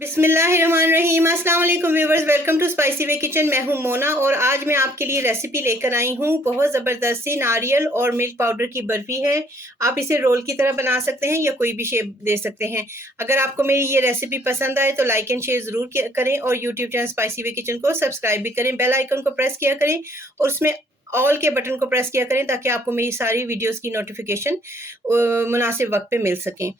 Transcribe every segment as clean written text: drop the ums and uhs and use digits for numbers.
बिस्मिल्लाहिर्रहमानिर्रहीम। अस्सलाम वालेकुम viewers, welcome to spicy way kitchen. मैं हूं मोना और आज मैं आपके लिए रेसिपी लेकर आई हूं। बहुत ज़बरदस्त सी नारियल और मिल्क पाउडर की बर्फ़ी है। आप इसे रोल की तरह बना सकते हैं या कोई भी शेप दे सकते हैं। अगर आपको मेरी ये रेसिपी पसंद आए तो लाइक एंड शेयर ज़रूर करें और YouTube channel spicy way kitchen को सब्सक्राइब भी करें। बेल आइकन को प्रेस किया करें और उसमें ऑल के बटन को प्रेस किया करें ताकि आपको मेरी सारी वीडियोज़ की नोटिफिकेशन मुनासिब वक्त पे मिल सकें।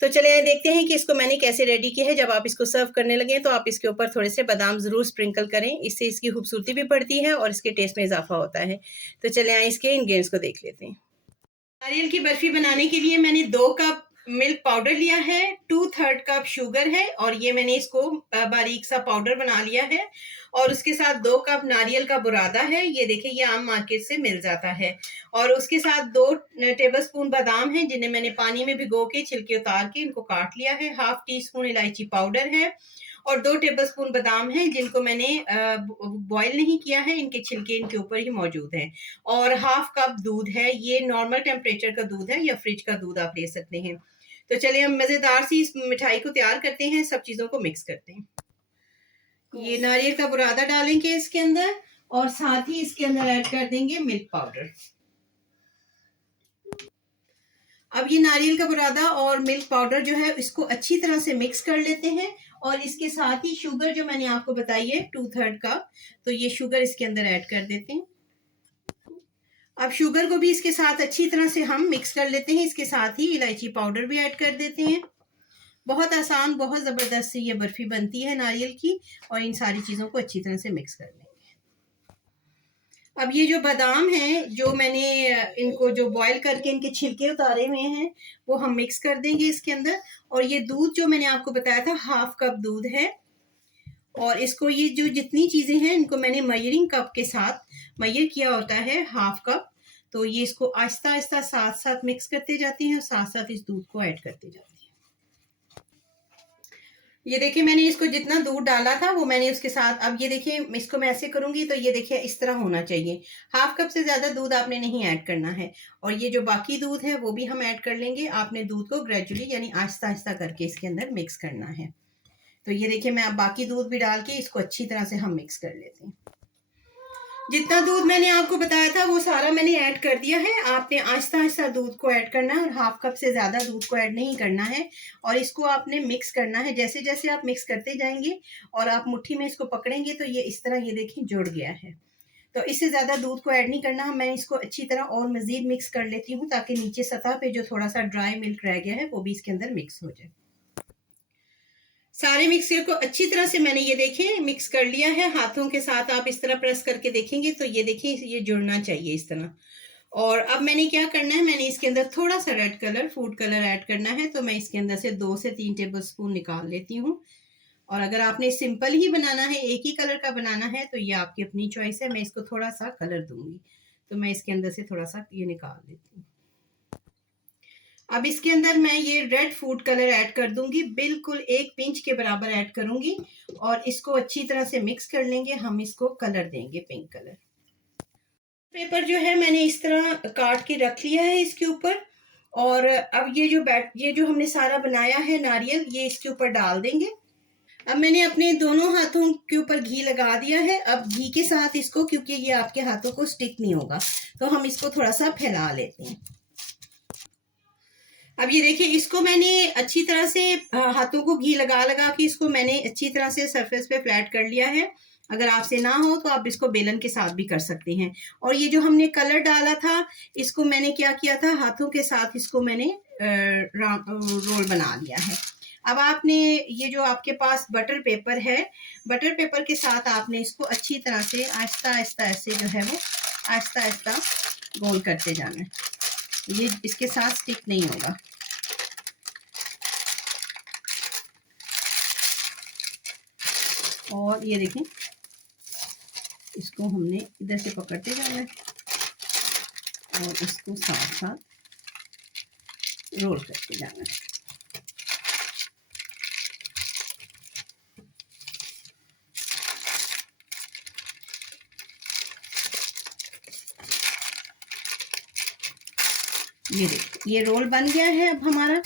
तो चलिए देखते हैं कि इसको मैंने कैसे रेडी किया है। जब आप इसको सर्व करने लगे तो आप इसके ऊपर थोड़े से बादाम ज़रूर स्प्रिंकल करें, इससे इसकी खूबसूरती भी बढ़ती है और इसके टेस्ट में इजाफा होता है। तो चलिए आइए इसके इंग्रेडिएंट्स को देख लेते हैं। नारियल की बर्फी बनाने के लिए मैंने 2 कप मिल्क पाउडर लिया है, 2/3 कप शुगर है और ये मैंने इसको बारीक सा पाउडर बना लिया है और उसके साथ 2 कप नारियल का बुरादा है। ये देखिए ये आम मार्केट से मिल जाता है और उसके साथ 2 टेबलस्पून बादाम हैं जिन्हें मैंने पानी में भिगो के छिलके उतार के इनको काट लिया है। हाफ टी स्पून इलायची पाउडर है और 2 टेबलस्पून बादाम हैं जिनको मैंने बॉयल नहीं किया है, इनके छिलके इनके ऊपर ही मौजूद हैं और हाफ कप दूध है। ये नॉर्मल टेम्परेचर का दूध है या फ्रिज का दूध आप ले सकते हैं। तो चलिए हम मज़ेदार सी इस मिठाई को तैयार करते हैं। सब चीज़ों को मिक्स करते हैं। ये नारियल का बुरादा डालेंगे इसके अंदर और साथ ही इसके अंदर ऐड कर देंगे मिल्क पाउडर। अब ये नारियल का बुरादा और मिल्क पाउडर जो है इसको अच्छी तरह से मिक्स कर लेते हैं और इसके साथ ही शुगर जो मैंने आपको बताई है 2/3 कप, तो ये शुगर इसके अंदर ऐड कर देते हैं। अब शुगर को भी इसके साथ अच्छी तरह से हम मिक्स कर लेते हैं। इसके साथ ही इलायची पाउडर भी ऐड कर देते हैं। बहुत आसान, बहुत ज़बरदस्त सी ये बर्फ़ी बनती है नारियल की और इन सारी चीज़ों को अच्छी तरह से मिक्स कर लेंगे। अब ये जो बादाम हैं, जो मैंने इनको जो बॉयल करके इनके छिलके उतारे हुए हैं, वो हम मिक्स कर देंगे इसके अंदर और ये दूध जो मैंने आपको बताया था हाफ कप दूध है और इसको ये जो जितनी चीज़ें हैं इनको मैंने मेजरिंग कप के साथ मेजर किया होता है हाफ कप। तो ये इसको आहिस्ता-आहिस्ता साथ-साथ मिक्स करते जाते हैं और साथ-साथ इस दूध को ऐड करते जाते हैं। ये देखिए मैंने इसको जितना दूध डाला था वो मैंने उसके साथ, अब ये देखिए इसको मैं ऐसे करूँगी तो ये देखिए इस तरह होना चाहिए। हाफ कप से ज़्यादा दूध आपने नहीं ऐड करना है और ये जो बाकी दूध है वो भी हम ऐड कर लेंगे। आपने दूध को ग्रेजुअली यानी आहिस्ता-आहिस्ता करके इसके अंदर मिक्स करना है। तो ये देखिए मैं अब बाकी दूध भी डाल के इसको अच्छी तरह से हम मिक्स कर लेते हैं। जितना दूध मैंने आपको बताया था वो सारा मैंने ऐड कर दिया है। आपने आहिस्ता-आहिस्ता दूध को ऐड करना है और हाफ कप से ज़्यादा दूध को ऐड नहीं करना है और इसको आपने मिक्स करना है। जैसे-जैसे आप मिक्स करते जाएँगे और आप मुट्ठी में इसको पकड़ेंगे तो ये इस तरह ये देखिए जुड़ गया है। तो इससे ज़्यादा दूध को ऐड नहीं करना। मैं इसको अच्छी तरह और मज़ीद मिक्स कर लेती हूँ ताकि नीचे सतह पे जो थोड़ा-सा ड्राई मिल्क रह गया है वो भी इसके अंदर मिक्स हो जाए। सारे मिक्सचर को अच्छी तरह से मैंने ये देखें मिक्स कर लिया है। हाथों के साथ आप इस तरह प्रेस करके देखेंगे तो ये देखिए ये जुड़ना चाहिए इस तरह। और अब मैंने क्या करना है, मैंने इसके अंदर थोड़ा सा red colour food colour add करना है। तो मैं इसके अंदर से 2 से 3 टेबलस्पून निकाल लेती हूँ और अगर आपने सिंपल ही बनाना है, एक ही कलर का बनाना है तो ये आपकी अपनी चॉइस है। मैं इसको थोड़ा सा कलर दूंगी तो मैं इसके अंदर से थोड़ा सा ये निकाल लेती हूँ। अब इसके अंदर मैं ये रेड फूड कलर ऐड कर दूंगी, बिल्कुल 1 पिंच के बराबर ऐड करूंगी और इसको अच्छी तरह से मिक्स कर लेंगे। हम इसको कलर देंगे पिंक कलर। पेपर जो है मैंने इस तरह काट के रख लिया है इसके ऊपर और अब ये जो हमने सारा बनाया है नारियल, ये इसके ऊपर डाल देंगे। अब मैंने अपने दोनों हाथों के ऊपर घी लगा दिया है। अब घी के साथ इसको, क्योंकि ये आपके हाथों को स्टिक नहीं होगा, तो हम इसको थोड़ा सा फैला लेते हैं। अब ये देखिए इसको मैंने अच्छी तरह से हाथों को घी लगा लगा के इसको मैंने अच्छी तरह से सरफेस पे फ्लैट कर लिया है। अगर आपसे ना हो तो आप इसको बेलन के साथ भी कर सकते हैं। और ये जो हमने कलर डाला था इसको मैंने क्या किया था, हाथों के साथ इसको मैंने रोल बना लिया है। अब आपने ये जो आपके पास बटर पेपर है, बटर पेपर के साथ आपने इसको अच्छी तरह से आहिस्ता आहिस्ता ऐसे जो है वो आहिस्ता आहिस्ता गोल करते जाना है। ये इसके साथ स्टिक नहीं होगा। और ये देखें इसको हमने इधर से पकड़ते जाना है और इसको साथ साथ रोल करते जाना है। ये देखिए ये रोल बन गया है। अब हमारा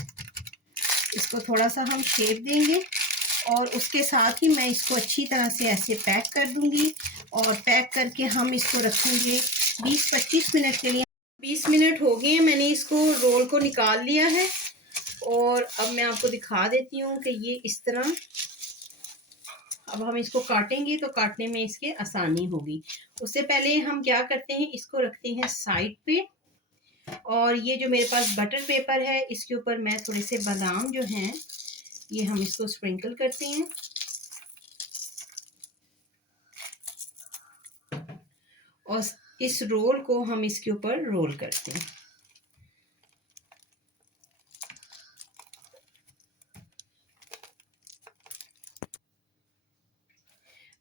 इसको थोड़ा सा हम शेप देंगे और उसके साथ ही मैं इसको अच्छी तरह से ऐसे पैक कर दूंगी और पैक करके हम इसको रखेंगे 20-25 मिनट के लिए। 20 मिनट हो गए, मैंने इसको रोल को निकाल लिया है और अब मैं आपको दिखा देती हूँ कि ये इस तरह, अब हम इसको काटेंगे तो काटने में इसके आसानी होगी। उससे पहले हम क्या करते हैं, इसको रखते हैं साइड पे और ये जो मेरे पास बटर पेपर है इसके ऊपर मैं थोड़े से बादाम जो हैं ये हम इसको स्प्रिंकल करते हैं और इस रोल को हम इसके ऊपर रोल करते हैं।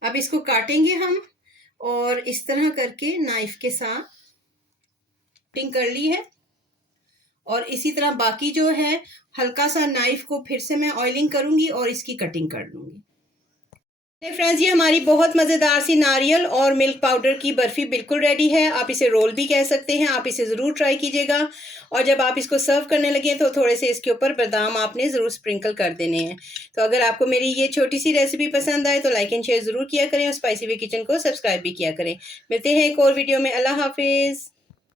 अब इसको काटेंगे हम और इस तरह करके नाइफ के साथ कटिंग कर ली है और इसी तरह बाकी जो है हल्का सा नाइफ को फिर से मैं ऑयलिंग करूंगी और इसकी कटिंग कर लूंगी। फ्रेंड्स, ये हमारी बहुत मज़ेदार सी नारियल और मिल्क पाउडर की बर्फ़ी बिल्कुल रेडी है। आप इसे रोल भी कह सकते हैं, आप इसे ज़रूर ट्राई कीजिएगा और जब आप इसको सर्व करने लगे तो थोड़े से इसके ऊपर बादाम आपने ज़रूर स्प्रिंकल कर देने हैं। तो अगर आपको मेरी ये छोटी सी रेसिपी पसंद आए तो लाइक एंड शेयर ज़रूर किया करें और स्पाइसी वे किचन को सब्सक्राइब भी किया करें। मिलते हैं एक और वीडियो में। अल्लाह हाफिज़।